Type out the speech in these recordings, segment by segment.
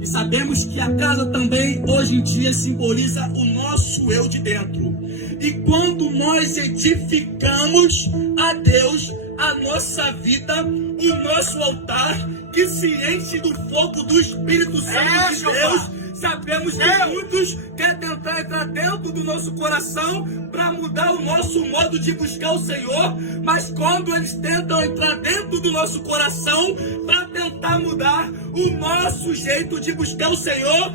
E sabemos que a casa também, hoje em dia, simboliza o nosso eu de dentro. E quando nós edificamos a Deus, a nossa vida, o nosso altar, que se enche do fogo do Espírito Santo de Deus, sabemos que muitos querem tentar entrar dentro do nosso coração para mudar o nosso modo de buscar o Senhor, mas quando eles tentam entrar dentro do nosso coração para tentar mudar o nosso jeito de buscar o Senhor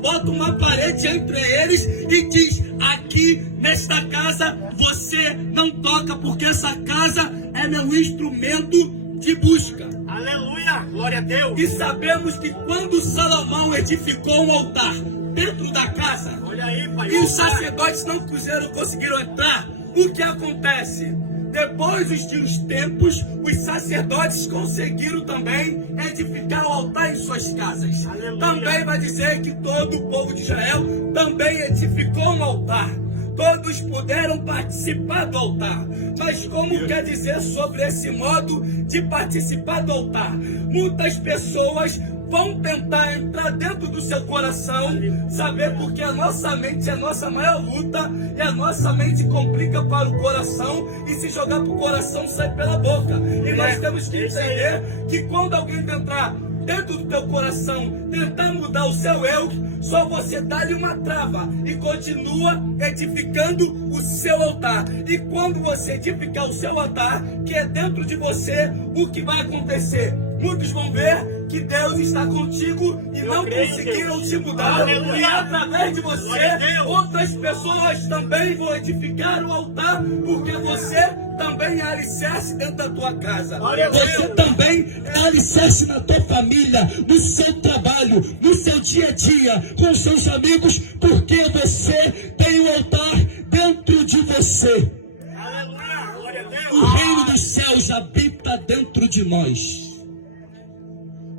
bota uma parede entre eles e diz: aqui nesta casa você não toca, porque essa casa é meu instrumento de busca. Aleluia, glória a Deus. E sabemos que quando Salomão edificou um altar dentro da casa, Olha aí, pai, e os sacerdotes não conseguiram entrar, o que acontece? Depois dos tempos, os sacerdotes conseguiram também edificar o altar em suas casas. Aleluia. Também vai dizer que todo o povo de Israel também edificou um altar. Todos puderam participar do altar. Mas como quer dizer sobre esse modo de participar do altar? Muitas pessoas vão tentar entrar dentro do seu coração, saber porque a nossa mente é a nossa maior luta, e a nossa mente complica para o coração, e se jogar para o coração sai pela boca. E nós temos que entender que quando alguém tentar dentro do teu coração tentar mudar o seu eu, só você dá-lhe uma trava e continua edificando o seu altar. E quando você edificar o seu altar, que é dentro de você, o que vai acontecer? Muitos vão ver que Deus está contigo e não conseguiram te mudar. E através de você, outras pessoas também vão edificar o altar, porque você também é alicerce dentro da tua casa. Você também é alicerce na tua família, no seu trabalho, no seu dia a dia, com seus amigos, porque você tem o altar dentro de você. Aleluia, glória a Deus. O reino dos céus habita dentro de nós.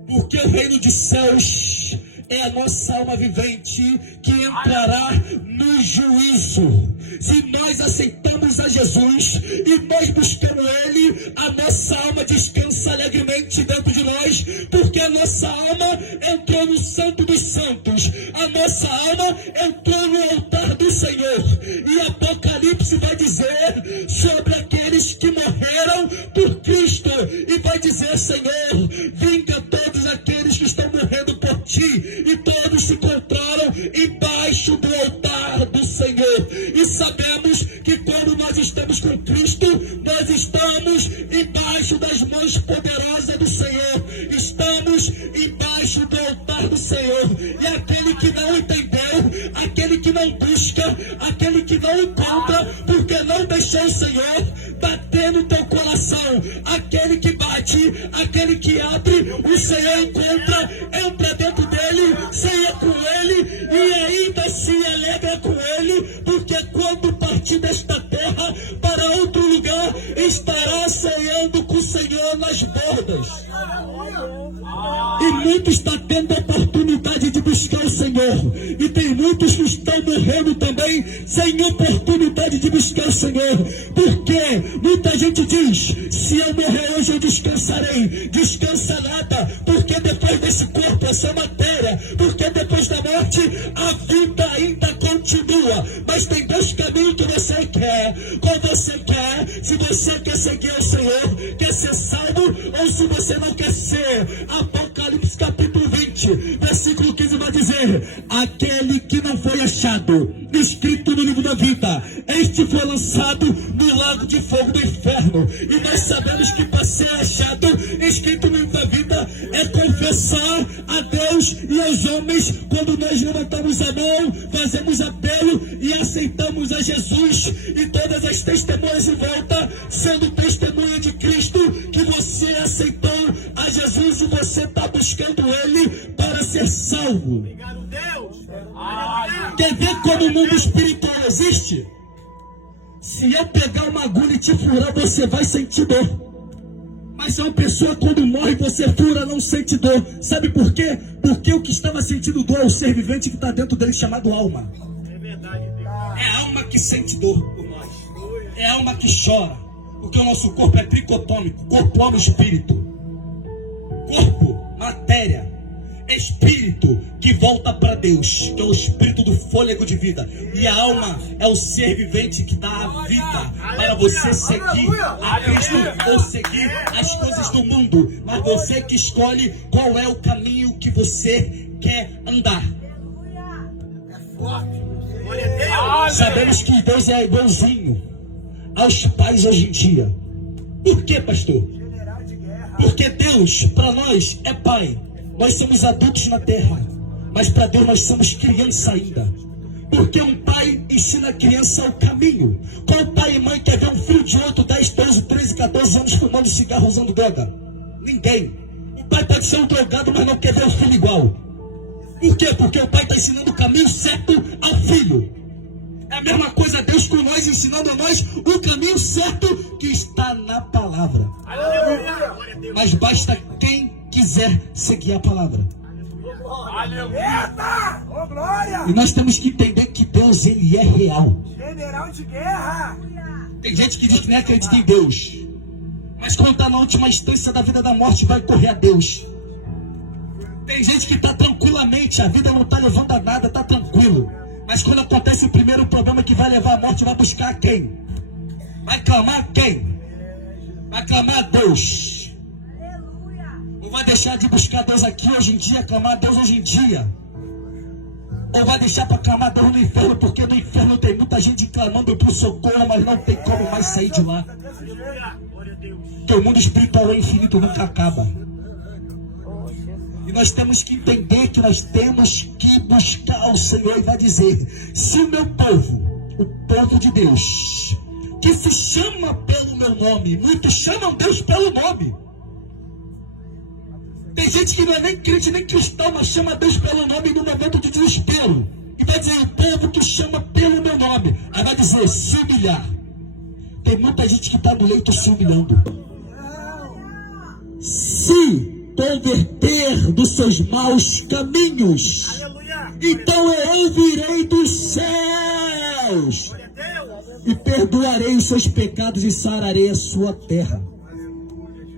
Porque o reino dos céus é a nossa alma vivente que entrará no juízo. Se nós aceitamos a Jesus e nós buscamos Ele, a nossa alma descansa alegremente dentro de nós, porque a nossa alma entrou no Santo dos Santos, a nossa alma entrou no altar do Senhor. E Apocalipse vai dizer sobre aqueles que morreram por Cristo, e vai dizer: Senhor, vinga todos aqueles que estão morrendo por Ti, e todos se encontraram embaixo do altar do Senhor. E sabemos que quando nós estamos com Cristo, nós estamos embaixo das mãos poderosas do Senhor, estamos embaixo do altar do Senhor. E aquele que não entendeu, aquele que não busca, aquele que não encontra, porque não deixou o Senhor bater no teu coração, aquele que bate, aquele que abre, o Senhor entra dentro dele, ceia com ele e ainda se alegra com ele, porque quando partir desta terra para outro lugar, estará ceando com o Senhor nas bordas. E muitos estão tendo a oportunidade de buscar o Senhor, e tem muitos que estão morrendo também sem oportunidade de buscar o Senhor, porque muita gente diz: se eu morrer hoje eu descansarei. Descansa nada, porque depois desse corpo, essa matéria, porque depois da morte a vida ainda continua. Mas tem dois caminhos que você quer. Qual você quer? Se você quer seguir o Senhor, quer ser salvo, ou se você não quer ser. Apocalipse capítulo 20, versículo 15 vai dizer: aquele que não foi achado escrito no livro da vida, este foi lançado no lago de fogo do inferno. E nós sabemos que para ser achado escrito no livro da vida é confessar a Deus e aos homens. Quando nós levantamos a mão, fazemos apelo e aceitamos a Jesus, e todas as testemunhas em volta sendo testemunha de Cristo, que você aceitou a Jesus e você está buscando Ele para ser salvo. Obrigado, Deus. Quer ver como o mundo espiritual existe? Se eu pegar uma agulha e te furar, você vai sentir dor. Mas é uma pessoa, quando morre, você fura, não sente dor. Sabe por quê? Porque o que estava sentindo dor é o ser vivente que está dentro dele, chamado alma. É verdade, Deus. É a alma que sente dor por nós. É a alma que chora. Porque o nosso corpo é tricotômico. Corpo, alma e espírito. Corpo, matéria. espírito que volta para Deus, que é o espírito do fôlego de vida. E a alma é o ser vivente que dá a vida para você seguir a Cristo ou seguir as coisas do mundo. Mas você que escolhe qual é o caminho que você quer andar. Glória a Deus. Sabemos que Deus é igualzinho aos pais hoje em dia. Por quê, pastor? Porque Deus, para nós, é pai. Nós somos adultos na terra, mas para Deus nós somos criança ainda. Porque um pai ensina a criança o caminho. Qual pai e mãe quer ver um filho de 8, 10, 12, 13, 14 anos fumando cigarro, usando droga? Ninguém. O pai pode ser um drogado, mas não quer ver o filho igual. Por quê? Porque o pai está ensinando o caminho certo ao filho. É a mesma coisa Deus com nós, ensinando a nós o caminho certo que está na palavra. Aleluia. Glória a Deus. Mas basta quem quiser seguir a palavra. Eita! Ô, glória! E nós temos que entender que Deus, ele é real. General de guerra! Tem gente que diz que nem acredita em Deus, mas quando está na última instância da vida da morte, vai correr a Deus. Tem gente que está tranquilamente, a vida não está levando a nada, está tranquilo. Mas quando acontece o primeiro problema que vai levar à morte, vai buscar quem? Vai clamar a quem? Vai clamar a Deus. Ou vai deixar de buscar Deus aqui hoje em dia, clamar a Deus hoje em dia? Ou vai deixar para clamar a Deus no inferno, porque no inferno tem muita gente clamando por socorro, mas não tem como mais sair de lá. Aleluia. Glória a Deus. Porque o mundo espiritual é infinito, nunca acaba. E nós temos que entender que nós temos que buscar o Senhor. E vai dizer, se o meu povo, o povo de Deus, que se chama pelo meu nome, muitos chamam Deus pelo nome. Tem gente que não é nem crente nem cristão, mas chama Deus pelo nome no momento de desespero. E vai dizer, o povo que chama pelo meu nome. Aí vai dizer, se humilhar. Tem muita gente que está no leito se humilhando. Se converter dos seus maus caminhos, Aleluia. então eu ouvirei dos céus Glória a Deus. e perdoarei os seus pecados e sararei a sua terra.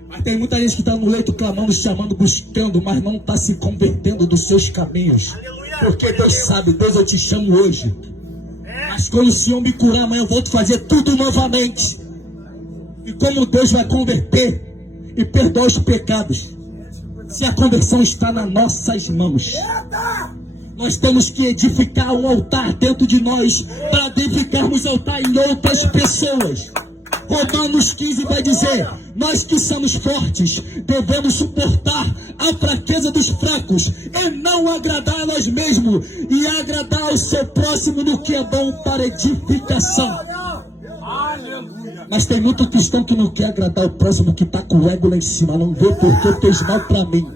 Mas tem muita gente que está no leito clamando, chamando, buscando, mas não está se convertendo dos seus caminhos. Aleluia. Porque Deus sabe, Deus, eu te chamo hoje, mas quando o Senhor me curar amanhã eu vou te fazer tudo novamente. E como Deus vai converter e perdoar os pecados, se a conversão está nas nossas mãos? Nós temos que edificar um altar dentro de nós para edificarmos altar em outras pessoas. Romanos 15 vai dizer, nós que somos fortes devemos suportar a fraqueza dos fracos e não agradar a nós mesmos e agradar ao seu próximo no que é bom para edificação. Mas tem muito cristão que não quer agradar o próximo, que está com o ego lá em cima, não vê porque fez mal para mim.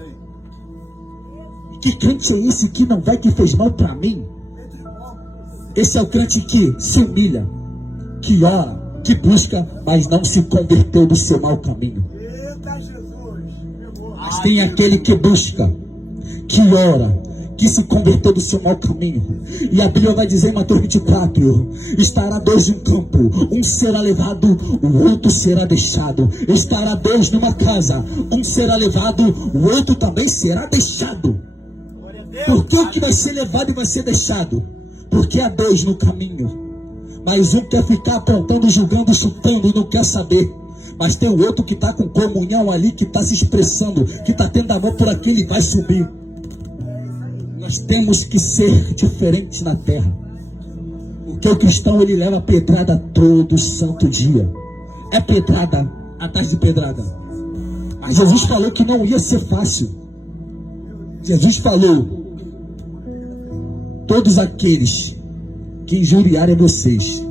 Que crente é esse que não vai que fez mal para mim? Esse é o crente que se humilha, que ora, que busca, mas não se converteu do seu mau caminho. Eita, Jesus! Mas tem aquele que busca, que ora, que se converteu do seu mau caminho. E a Bíblia vai dizer em Mateus 24, estará dois em campo, um será levado, o outro será deixado. Estará dois numa casa, um será levado, o outro também será deixado. Glória a Deus. Por que o que vai ser levado e vai ser deixado? Porque há dois no caminho. Mas um quer ficar apontando, julgando, chutando, não quer saber. Mas tem o outro que está com comunhão ali, que está se expressando, que está tendo amor por aquele, vai subir. Nós temos que ser diferentes na terra. Porque o cristão, ele leva pedrada todo santo dia. É pedrada atrás de pedrada. Mas Jesus falou que não ia ser fácil. Jesus falou, todos aqueles que injuriarem vocês,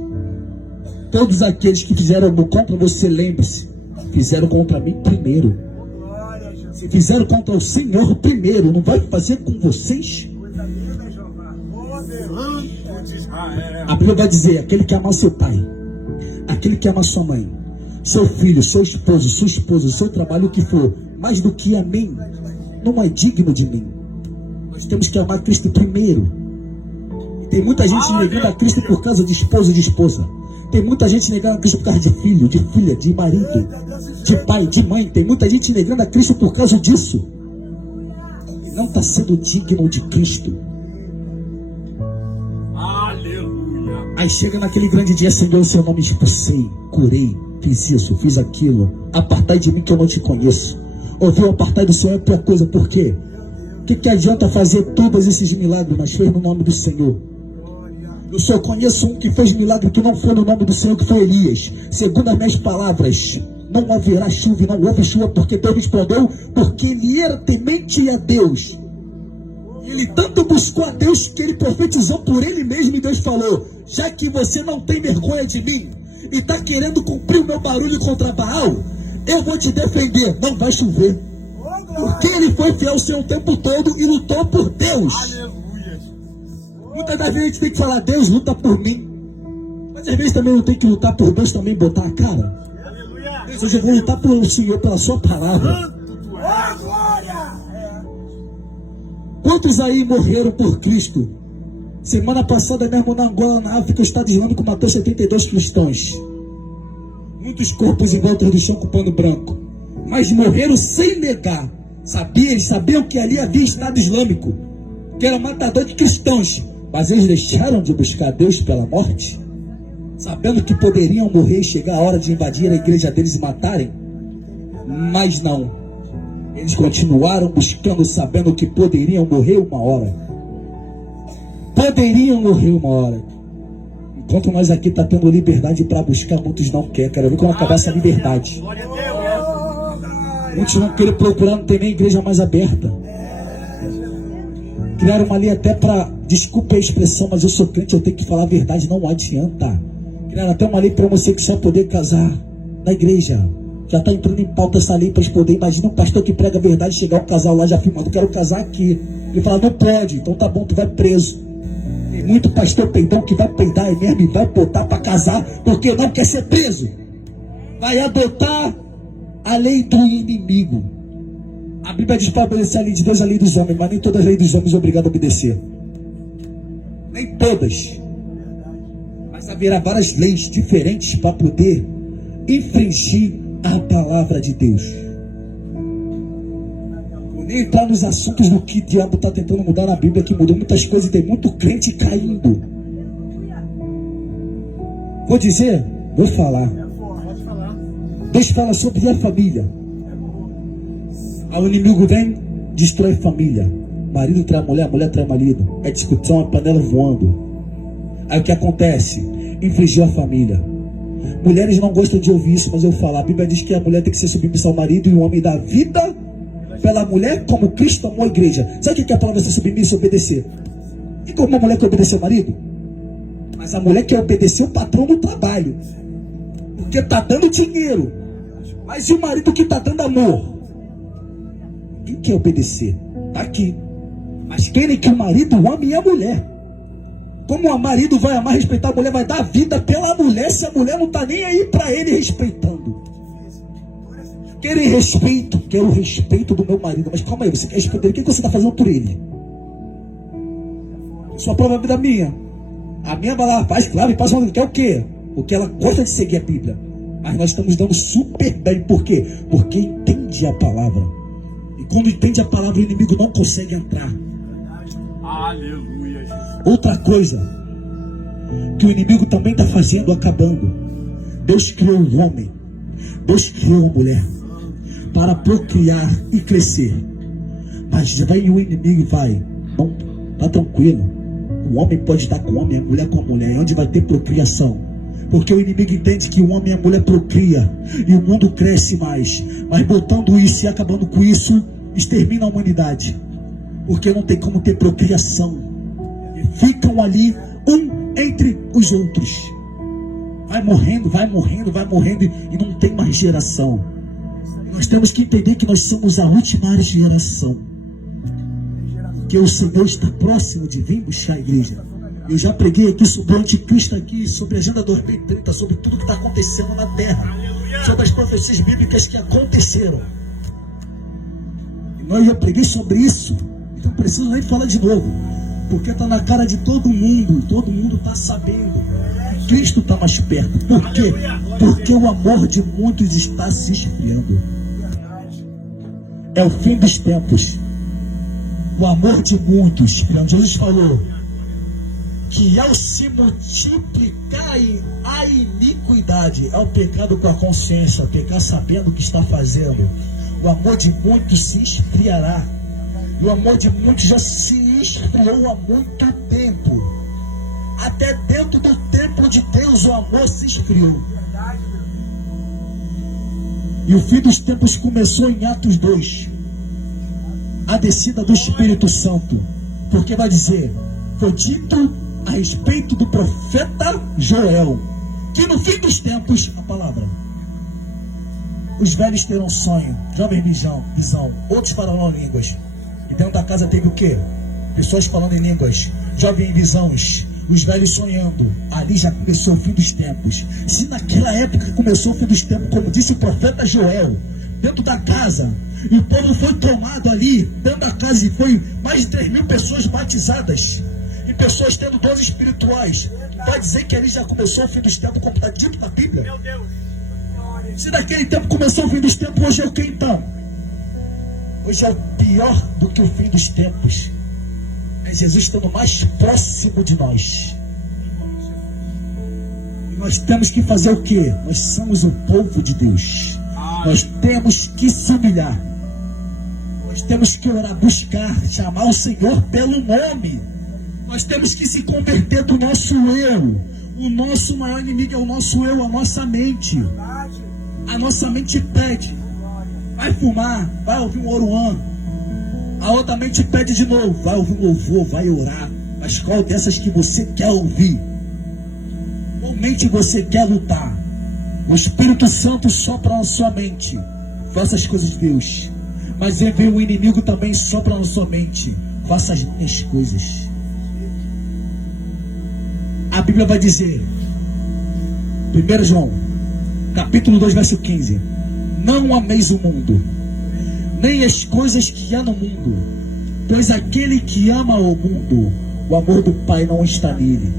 todos aqueles que fizeram contra você, lembre-se, fizeram contra mim primeiro. Glória a Jesus! Se fizeram contra o Senhor primeiro, não vai fazer com vocês? Coisa linda, Jeová! Santo de Israel. A Bíblia vai dizer, aquele que ama seu pai, aquele que ama sua mãe, seu filho, seu esposo, sua esposa, seu trabalho, o que for, mais do que a mim, não é digno de mim. Nós temos que amar Cristo primeiro. E tem muita gente negando a Cristo por causa de esposo e de esposa. Tem muita gente negando a Cristo por causa de filho, de filha, de marido, de pai, de mãe. Tem muita gente negando a Cristo por causa disso. não está sendo digno de Cristo. Aleluia. Aí chega naquele grande dia, Senhor, o seu nome expulsei, curei, fiz isso, fiz aquilo. Apartai de mim que eu não te conheço. Ouviu, apartai do Senhor é pior coisa, por quê? O que adianta fazer todos esses milagres, mas fez no nome do Senhor? Eu só conheço um que fez milagre que não foi no nome do Senhor, que foi Elias. Segundo as minhas palavras, não haverá chuva e não houve chuva, porque Deus respondeu, porque ele era temente a Deus. Ele tanto buscou a Deus que ele profetizou por ele mesmo, e Deus falou: já que você não tem vergonha de mim e está querendo cumprir o meu barulho contra Baal, eu vou te defender, não vai chover. Porque ele foi fiel ao Senhor o tempo todo e lutou por Deus. Aleluia. Muitas das vezes a gente tem que falar: Deus luta por mim. Mas às vezes também não tem que lutar por Deus, também botar a cara. Aleluia. Deus, hoje eu vou lutar pelo Senhor, pela sua palavra. Santo tu Ô, és. glória! Quantos aí morreram por Cristo? Semana passada mesmo na Angola, na África, o Estado Islâmico matou 72 cristãos. Muitos corpos em volta do chão com pano branco. Mas morreram sem negar. Eles sabiam que ali havia Estado Islâmico, que era matador de cristãos. Mas eles deixaram de buscar Deus pela morte, sabendo que poderiam morrer e chegar a hora de invadir a igreja deles e matarem. Mas não. Eles continuaram buscando, sabendo que poderiam morrer uma hora. Poderiam morrer uma hora. Enquanto nós aqui está tendo liberdade para buscar, muitos não querem. Quero ver quando acabar essa liberdade. Glória a Deus. Muitos não querem procurar, não tem nem igreja mais aberta. Criaram uma lei até para, desculpe a expressão, mas eu sou crente, eu tenho que falar a verdade, não adianta. Criaram até uma lei para homossexual poder casar na igreja. Já está entrando em pauta essa lei para eles poderem. Imagina um pastor que prega a verdade, chegar um casal lá já filmando: quero casar aqui. Ele fala: não pode, então tá bom, tu vai preso. Tem muito pastor peidão que vai peidar mesmo e vai botar para casar porque não quer ser preso. Vai adotar a lei do inimigo. A Bíblia diz para obedecer a lei de Deus, a lei dos homens, mas nem todas as leis dos homens é obrigado a obedecer. Nem todas. Mas haverá várias leis diferentes para poder infringir a palavra de Deus. Vou nem entrar nos assuntos do que o diabo está tentando mudar na Bíblia, que mudou muitas coisas e tem muito crente caindo. Vou dizer, vou falar. Pode falar. Deus fala sobre a família. Aí o inimigo vem, destrói família. Marido trai mulher, mulher trai marido. É discussão, é panela voando. Aí o que acontece? Infringiu a família. Mulheres não gostam de ouvir isso, mas eu falo: a Bíblia diz que a mulher tem que ser submissa ao marido e o homem dá vida pela mulher como Cristo amou a igreja. Sabe o que é a palavra ser submissa e obedecer? E como uma mulher que obedece ao marido? Mas a mulher quer obedecer o patrão no trabalho, porque está dando dinheiro. Mas e o marido que está dando amor? Quem quer obedecer? Está aqui. Mas querem que o marido ame a mulher. Como o marido vai amar, respeitar a mulher, vai dar vida pela mulher, se a mulher não está nem aí para ele respeitando. Querem respeito, quero o respeito do meu marido. Mas calma aí, você quer respeito dele, o que você está fazendo por ele? Sua prova é vida minha. A minha vai lá, faz claro, e passa uma quer o quê? Porque ela gosta de seguir a Bíblia. Mas nós estamos dando super bem, por quê? Porque entende a palavra. E quando entende a palavra, o inimigo não consegue entrar. Aleluia, Jesus. Outra coisa que o inimigo também está fazendo, acabando. Deus criou o homem, Deus criou a mulher para procriar e crescer. Mas vem o inimigo e vai: não, tá tranquilo. O homem pode estar com o homem, a mulher com a mulher, onde vai ter procriação. Porque o inimigo entende que o homem e a mulher procria e o mundo cresce mais. Mas botando isso e acabando com isso, extermina a humanidade. Porque não tem como ter procriação. E ficam ali um entre os outros. Vai morrendo, vai morrendo, vai morrendo e não tem mais geração. Nós temos que entender que nós somos a última geração. Porque o Senhor está próximo de vir buscar a igreja. Eu já preguei aqui sobre o anticristo aqui, sobre a Agenda 2030, sobre tudo que está acontecendo na Terra. Sobre as profecias bíblicas que aconteceram. E eu já preguei sobre isso. Então não preciso nem falar de novo. Porque está na cara de todo mundo está sabendo. E Cristo está mais perto. Por quê? Porque o amor de muitos está se esfriando. É o fim dos tempos. o amor de muitos. Jesus falou que ao se multiplicar a iniquidade, é o pecado com a consciência, pecar sabendo o que está fazendo, o amor de muitos se esfriará. E o amor de muitos já se esfriou há muito tempo. Até dentro do templo de Deus o amor se esfriou. Verdade, meu. E o fim dos tempos começou em Atos 2. A descida do Espírito Santo. Porque vai dizer, foi dito a respeito do profeta Joel, que no fim dos tempos, a palavra, os velhos terão sonho, jovens visão, outros falarão línguas. E dentro da casa teve o quê? Pessoas falando em línguas, jovens em visões, os velhos sonhando. Ali já começou o fim dos tempos. Se naquela época começou o fim dos tempos, como disse o profeta Joel, dentro da casa, e o povo foi tomado ali, dentro da casa, e foi mais de 3.000 pessoas batizadas, e pessoas tendo dons espirituais, vai dizer que ali já começou o fim dos tempos, como está dito na Bíblia? Meu Deus. Se naquele tempo começou o fim dos tempos, hoje é o que então? Hoje é o pior do que o fim dos tempos. É Jesus estando mais próximo de nós. E nós temos que fazer o quê? Nós somos o povo de Deus. Nós temos que se humilhar. Nós temos que orar, buscar, chamar o Senhor pelo nome. Nós temos que se converter do nosso eu. O nosso maior inimigo é o nosso eu, a nossa mente. Verdade. A nossa mente pede. Vai fumar, vai ouvir um Oruan. A outra mente pede de novo, vai ouvir um louvor, vai orar. Mas qual dessas que você quer ouvir? Qual mente você quer lutar? O Espírito Santo sopra na sua mente, faça as coisas de Deus. Mas ele vem o inimigo também sopra na sua mente, faça as minhas coisas. A Bíblia vai dizer, 1 João, capítulo 2, verso 15: não ameis o mundo, nem as coisas que há no mundo, pois aquele que ama o mundo, o amor do Pai não está nele.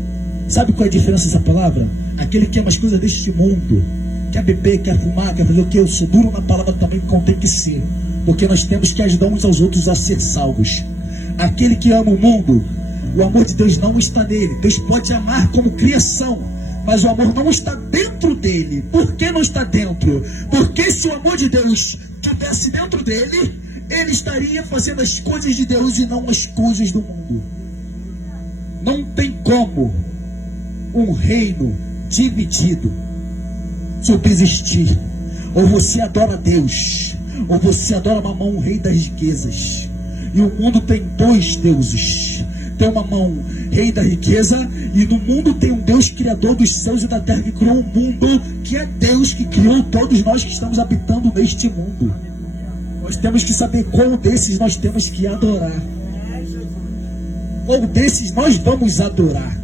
Sabe qual é a diferença dessa palavra? Aquele que ama as coisas deste mundo, quer beber, quer fumar, quer fazer o que? Eu sou duro na palavra também, como tem que ser, porque nós temos que ajudar uns aos outros a ser salvos. Aquele que ama o mundo, o amor de Deus não está nele. Deus pode amar como criação, mas o amor não está dentro dele. Por que não está dentro? Porque se o amor de Deus estivesse dentro dele, ele estaria fazendo as coisas de Deus e não as coisas do mundo. Não tem como um reino dividido subsistir. Ou você adora Deus, ou você adora Mamão, o rei das riquezas. E o mundo tem dois deuses. Tem uma mão, rei da riqueza, e no mundo tem um Deus criador dos céus e da terra, que criou um mundo, que é Deus que criou todos nós que estamos habitando neste mundo. Nós temos que saber qual desses nós temos que adorar. Qual desses nós vamos adorar.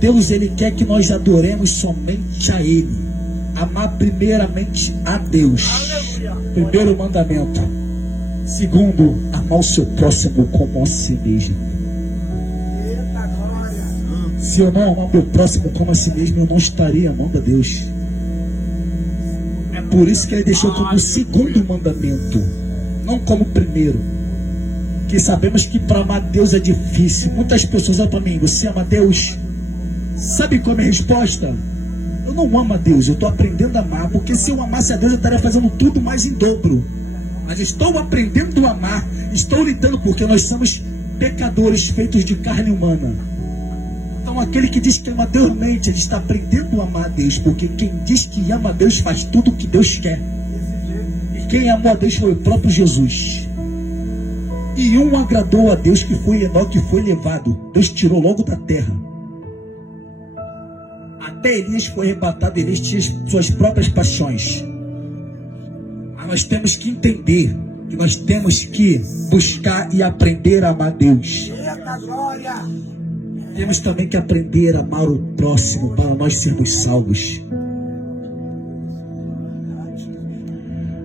Deus, ele quer que nós adoremos somente a ele. Amar primeiramente a Deus. Primeiro mandamento. Segundo, amar o seu próximo como a si mesmo. Eita glória. Se eu não amar o meu próximo como a si mesmo, eu não estaria amando a Deus. É por isso que ele deixou como segundo mandamento, não como primeiro. Que sabemos que para amar Deus é difícil. Muitas pessoas olham para mim: você ama Deus? Sabe qual é a minha resposta? Eu não amo a Deus, eu estou aprendendo a amar. Porque se eu amasse a Deus, eu estaria fazendo tudo mais em dobro. Mas estou aprendendo a amar, estou lidando, porque nós somos pecadores feitos de carne humana. Então aquele que diz que ama Deus mente, ele está aprendendo a amar a Deus, porque quem diz que ama a Deus faz tudo o que Deus quer. E quem amou a Deus foi o próprio Jesus. E um agradou a Deus, que foi Enoque, que foi levado. Deus tirou logo da terra. Até Elias foi arrebatado, Elias tinha suas próprias paixões. Nós temos que entender que nós temos que buscar e aprender a amar Deus. Eita glória. Temos também que aprender a amar o próximo para nós sermos salvos.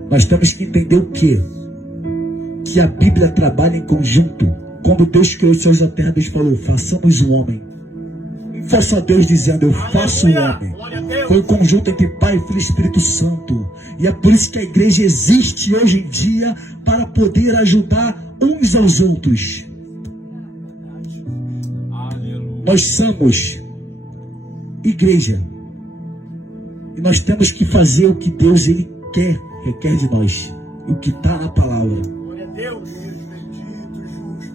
Nós temos que entender o quê? Que a Bíblia trabalha em conjunto. Quando Deus criou os céus e a terra, Deus falou: façamos o homem. Não foi só Deus dizendo: eu faço o homem. Foi o conjunto entre Pai, Filho e Espírito Santo. E é por isso que a igreja existe hoje em dia, para poder ajudar uns aos outros. Aleluia. Nós somos igreja. E nós temos que fazer o que Deus ele requer de nós. O que está na palavra. Glória a Deus.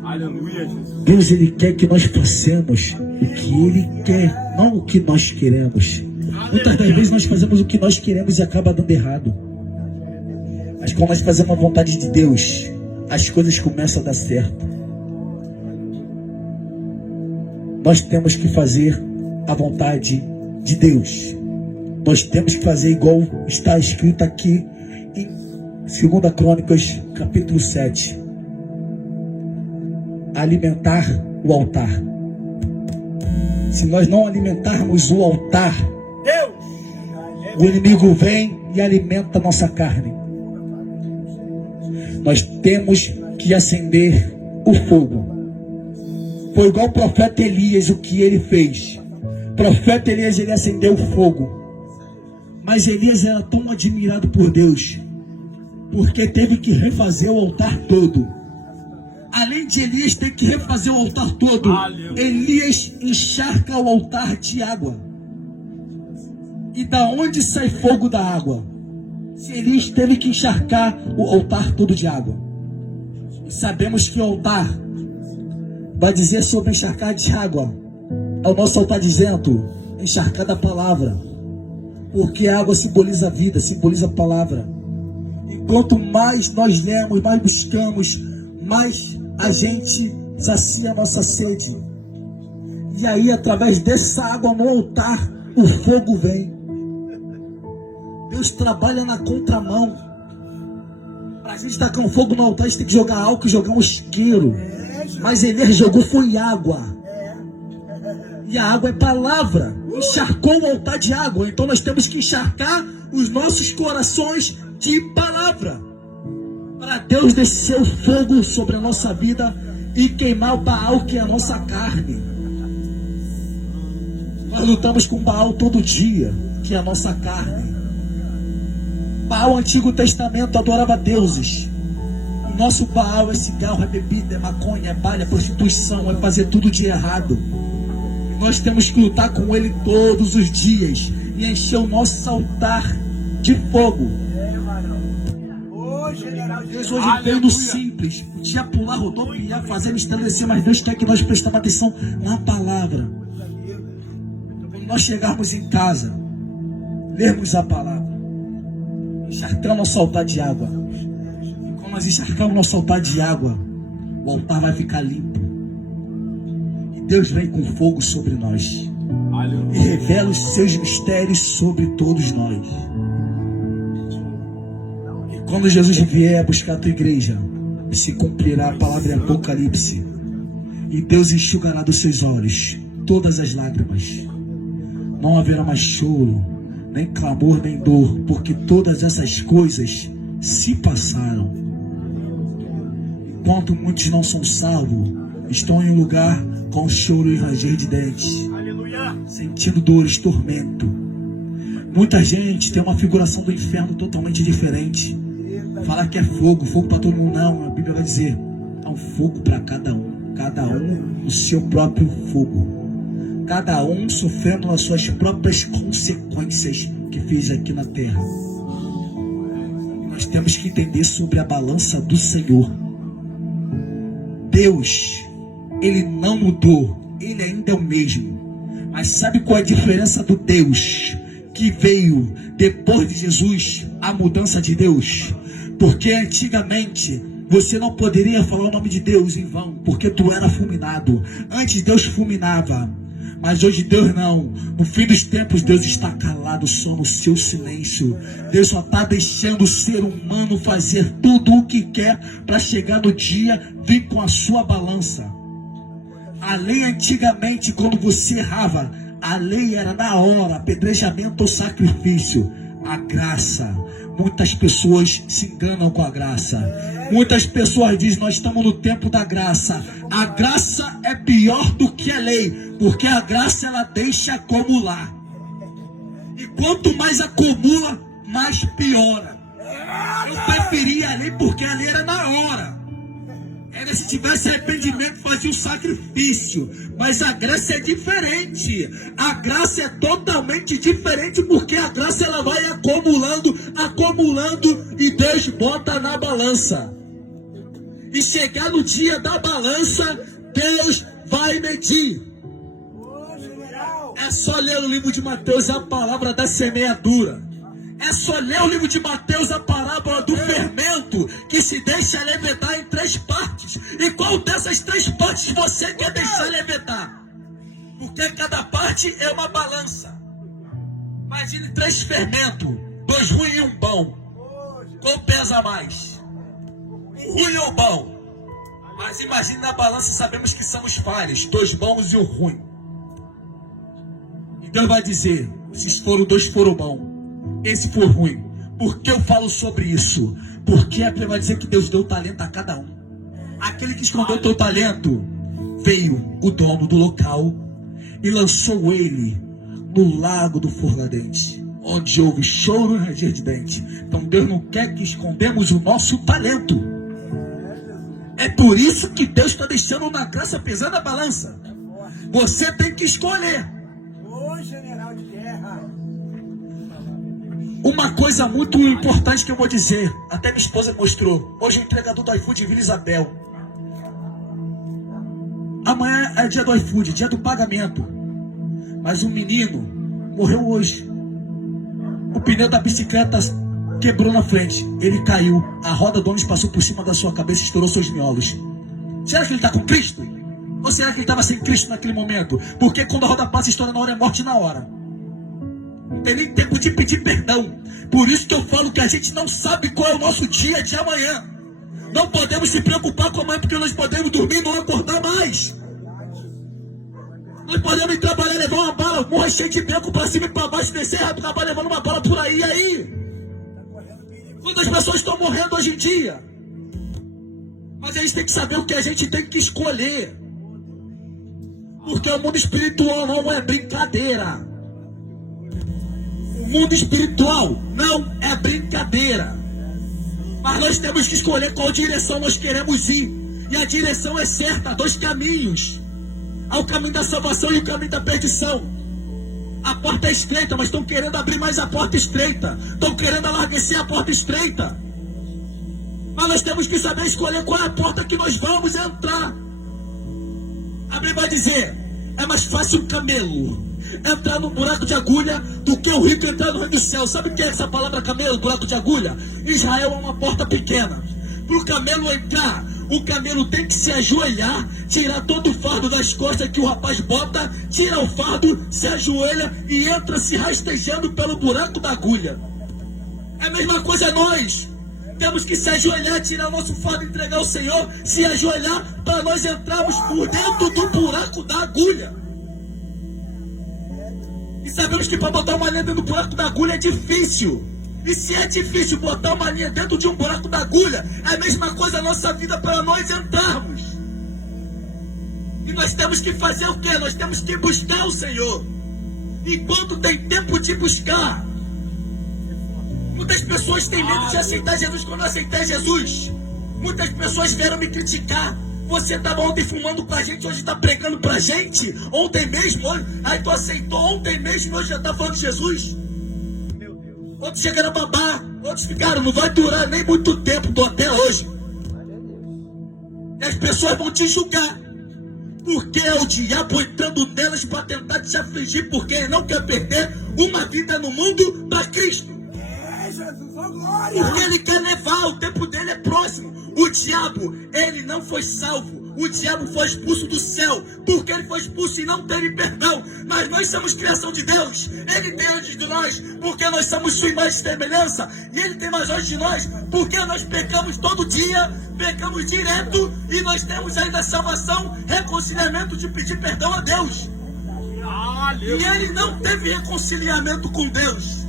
Aleluia, Jesus. Deus ele quer que nós façamos o que ele quer, não o que nós queremos. Muitas das vezes nós fazemos o que nós queremos e acaba dando errado. Mas quando nós fazemos a vontade de Deus, as coisas começam a dar certo. Nós temos que fazer a vontade de Deus. Nós temos que fazer igual está escrito aqui em 2 Crônicas, capítulo 7. Alimentar o altar. Se nós não alimentarmos o altar, o inimigo vem e alimenta a nossa carne. Nós temos que acender o fogo. Foi igual o profeta Elias, o que ele fez. O profeta Elias, ele acendeu o fogo. Mas Elias era tão admirado por Deus, porque teve que refazer o altar todo. Além de Elias ter que refazer o altar todo, Elias encharca o altar de água. E da onde sai fogo da água? Se Elias teve que encharcar o altar todo de água. E sabemos que o altar vai dizer sobre encharcar de água. O nosso altar dizendo, encharcar da palavra. Porque a água simboliza a vida, simboliza a palavra. E quanto mais nós lemos, mais buscamos, mais a gente sacia a nossa sede. E aí, através dessa água no altar, o fogo vem. Deus trabalha na contramão. Para a gente tacar um fogo no altar, a gente tem que jogar álcool e jogar um isqueiro. Mas Elias jogou foi água. E a água é palavra. Encharcou o altar de água. Então nós temos que encharcar os nossos corações de palavra. Para Deus descer o fogo sobre a nossa vida e queimar o Baal, que é a nossa carne. Nós lutamos com Baal todo dia, que é a nossa carne. Baal, Antigo Testamento, adorava deuses. O nosso Baal é cigarro, é bebida, é maconha, é palha, é prostituição, é fazer tudo de errado. E nós temos que lutar com ele todos os dias e encher o nosso altar de fogo. Deus hoje veio no simples, podia pular, rodopiar, fazer, estabelecer, mas Deus quer que nós prestemos atenção na palavra. Quando nós chegarmos em casa, lermos a palavra, encharcar o nosso altar de água. E quando nós encharcarmos o nosso altar de água, o altar vai ficar limpo. E Deus vem com fogo sobre nós. E revela os seus mistérios sobre todos nós. Quando Jesus vier buscar a tua igreja, se cumprirá a palavra em Apocalipse. E Deus enxugará dos seus olhos todas as lágrimas. Não haverá mais choro, nem clamor, nem dor, porque todas essas coisas se passaram. Enquanto muitos não são salvos, estão em um lugar com choro e ranger de dentes, sentindo dores, tormento. Muita gente tem uma figuração do inferno totalmente diferente. Fala que é fogo, fogo para todo mundo. Não, a Bíblia vai dizer, há um fogo para cada um no seu próprio fogo, cada um sofrendo as suas próprias consequências que fez aqui na terra. Nós temos que entender sobre a balança do Senhor. Deus, ele não mudou, ele ainda é o mesmo. Mas sabe qual é a diferença do Deus que veio depois de Jesus, a mudança de Deus? Porque antigamente você não poderia falar o nome de Deus em vão, porque tu era fulminado. Antes Deus fulminava, mas hoje Deus não. No fim dos tempos Deus está calado só no seu silêncio. Deus só está deixando o ser humano fazer tudo o que quer para chegar no dia vir com a sua balança. A lei antigamente, quando você errava, a lei era na hora, apedrejamento ou sacrifício. A graça, muitas pessoas se enganam com a graça. Muitas pessoas dizem, nós estamos no tempo da graça. A graça é pior do que a lei, porque a graça ela deixa acumular. E quanto mais acumula, mais piora. Eu preferia a lei porque a lei era na hora. Ainda se tivesse arrependimento, fazia um sacrifício. Mas a graça é diferente. A graça é totalmente diferente, porque a graça ela vai acumulando, e Deus bota na balança. E chegar no dia da balança, Deus vai medir. Ô, general. É só ler o livro de Mateus, a palavra da semeadura. É só ler o livro de Mateus, a parábola do fermento, que se deixa levedar em 3 partes. E qual dessas 3 partes você quer deixar levedar? Porque cada parte é uma balança. Imagine 3 fermentos, 2 ruins e 1 bom. Qual pesa mais? O ruim ou o bom? Mas imagine na balança, sabemos que somos falhos, 2 bons e 1 ruim. E Deus vai dizer, se foram 2 foram bons, esse for ruim. Por que eu falo sobre isso? Porque a Bíblia vai dizer que Deus deu talento a cada um. Aquele que escondeu o teu talento, veio o dono do local e lançou ele no lago do fogo ardente, onde houve choro e ranger de dente. Então Deus não quer que escondemos o nosso talento. É por isso que Deus está deixando na graça pesada a balança. Você tem que escolher. Ô, general de guerra. Uma coisa muito importante que eu vou dizer, até minha esposa mostrou. Hoje o entregador do iFood, Vila Isabel. Amanhã é dia do iFood, dia do pagamento. Mas um menino morreu hoje. O pneu da bicicleta quebrou na frente. Ele caiu. A roda do ônibus passou por cima da sua cabeça e estourou seus miolos. Será que ele está com Cristo? Ou será que ele estava sem Cristo naquele momento? Porque quando a roda passa, estoura na hora, é morte na hora. Não tem nem tempo de pedir perdão. Por isso que eu falo que a gente não sabe qual é o nosso dia de amanhã. Não podemos se preocupar com amanhã, porque nós podemos dormir e não acordar mais. Nós podemos ir trabalhar, levar uma bala, morrer cheio de beco pra cima e pra baixo, descer rápido, acabar levando uma bala por aí, e aí? Quantas pessoas estão morrendo hoje em dia? Mas a gente tem que saber o que a gente tem que escolher. Porque o mundo espiritual não é brincadeira. O mundo espiritual não é brincadeira. Mas nós temos que escolher qual direção nós queremos ir. E a direção é certa, 2 caminhos. Há o caminho da salvação e o caminho da perdição. A porta é estreita, mas estão querendo abrir mais a porta estreita. Estão querendo alargar a porta estreita. Mas nós temos que saber escolher qual é a porta que nós vamos entrar. A Bíblia vai dizer, é mais fácil um camelo entrar num buraco de agulha do que o rico entrar no reino do céu. Sabe o que é essa palavra camelo, buraco de agulha? Israel é uma porta pequena. Para o camelo entrar, o camelo tem que se ajoelhar, tirar todo o fardo das costas que o rapaz bota, tira o fardo, se ajoelha e entra se rastejando pelo buraco da agulha. É a mesma coisa nós. Temos que se ajoelhar, tirar o nosso fardo, entregar ao Senhor, se ajoelhar para nós entrarmos por dentro do buraco da agulha. E sabemos que para botar uma linha dentro do buraco da agulha é difícil. E se é difícil botar uma linha dentro de um buraco da agulha, é a mesma coisa a nossa vida para nós entrarmos. E nós temos que fazer o quê? Nós temos que buscar o Senhor. Enquanto tem tempo de buscar. Muitas pessoas têm medo de aceitar Jesus quando eu aceitei Jesus. Muitas pessoas vieram me criticar. Você estava ontem fumando com a gente, hoje está pregando pra gente. Ontem mesmo, hoje, aí tu aceitou ontem mesmo, hoje já está falando de Jesus. Outros chegaram a babar, outros ficaram, não vai durar nem muito tempo, estou até hoje. E as pessoas vão te julgar. Porque é o diabo entrando nelas para tentar te afligir, porque ele não quer perder uma vida no mundo para Cristo. É, Jesus, ó glória. Porque ele quer levar, o tempo dele é próximo. O diabo, ele não foi salvo. O diabo foi expulso do céu, porque ele foi expulso e não teve perdão. Mas nós somos criação de Deus. Ele tem antes de nós, porque nós somos sua imagem e semelhança. E ele tem mais antes de nós, porque nós pecamos todo dia, pecamos direto. E nós temos ainda salvação, reconciliamento de pedir perdão a Deus. E ele não teve reconciliamento com Deus.